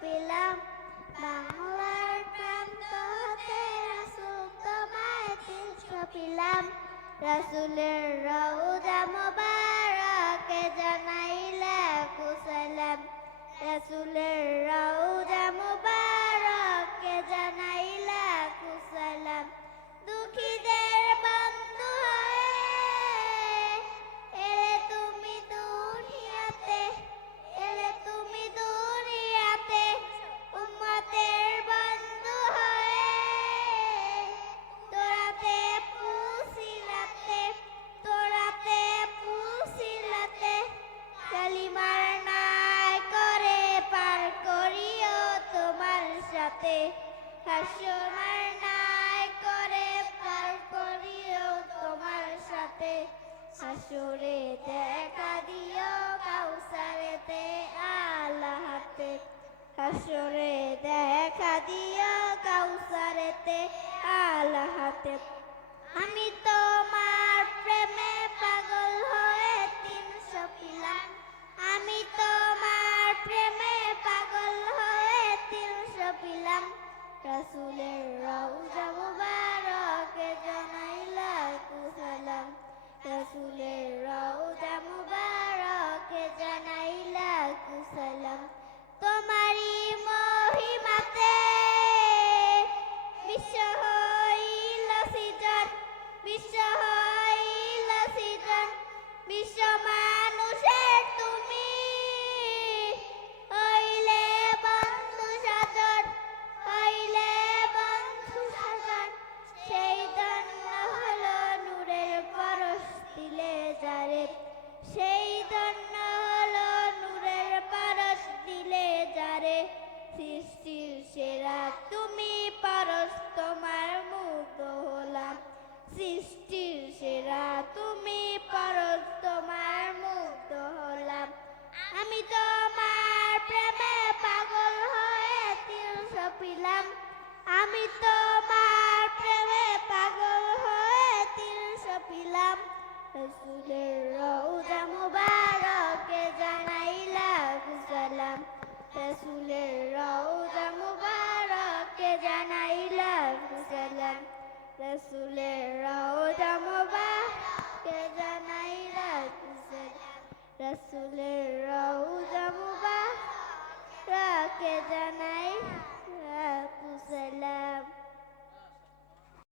পেলাম বাংলার প্রান্ত হতে রাসুল তোমায় তিলস পেলাম রাসুলের রৌদা হাসমার নাই করে পার করিও, তোমার সাথে হাসুরে দেখা দিও, কাউসারেতে আল্লাহতে হাসুরে দেখা দিও, কাউসারেতে রসুলের রওজা মুবারকে জানাইলা কুসালাম রসুলের রওজা মুবারকে জানাইলা কুসালাম তোমারই সৃষ্টির সেরা। তুমি পরশ তোমার মুগ্ধ হলাম। সৃষ্টির সেরা। তুমি পরশ তোমার মুগ্ধ হলাম। আমি তোমার প্রেমে পাগল হয়ে তিনশো পিলাম আমি তোমার প্রেমে পাগল হয়ে তিনশো পিলাম রসুলের রওজা মুবারকে জানাইলা সালাম। রসুলের রসুলের মুবা রাকে জানাই